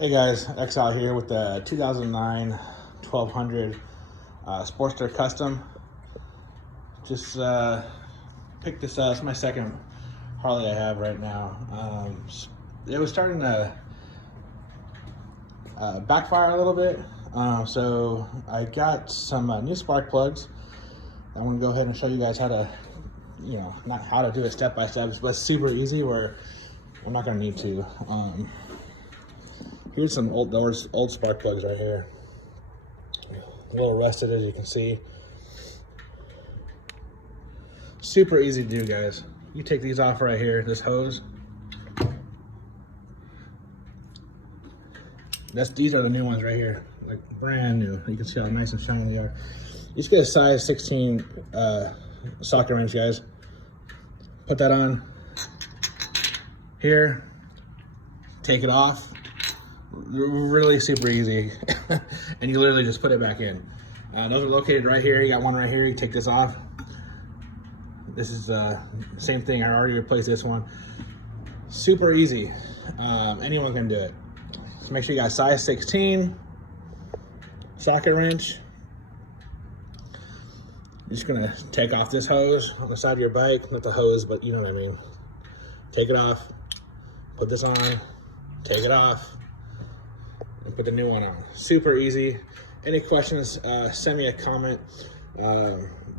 Hey guys, X out here with the 2009 1200 Sportster Custom. Just picked this up. It's my second Harley I have right now. It was starting to backfire a little bit, so I got some new spark plugs. I'm going to go ahead and show you guys how to, not how to do it step by step, but it's super easy where I'm not going to need to. Here's some old spark plugs right here. A little rusted, as you can see. Super easy to do, guys. You take these off right here, this hose. These are the new ones right here, like brand new. You can see how nice and shiny they are. You just get a size 16 socket wrench, guys. Put that on here. Take it off. Really super easy. And you literally just put it back in. Those are located right here. You got one right here. You take this off. This is same thing. I already replaced this one. Super easy. Anyone can do it. So make sure you got size 16 socket wrench. You're just gonna take off this hose on the side of your bike. Not the hose, but you know what I mean. Take it off. Put this on. Take it off. And put the new one on. Super easy. Any questions, send me a comment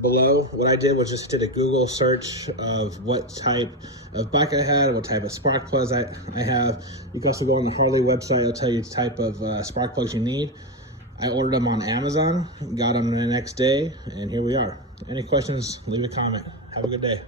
below. What I did was just did a Google search of what type of bike I had, what type of spark plugs I have. You can also go on the Harley website. It'll tell you the type of spark plugs you need. I ordered them on Amazon, got them the next day, and here we are. Any questions, leave a comment. Have a good day.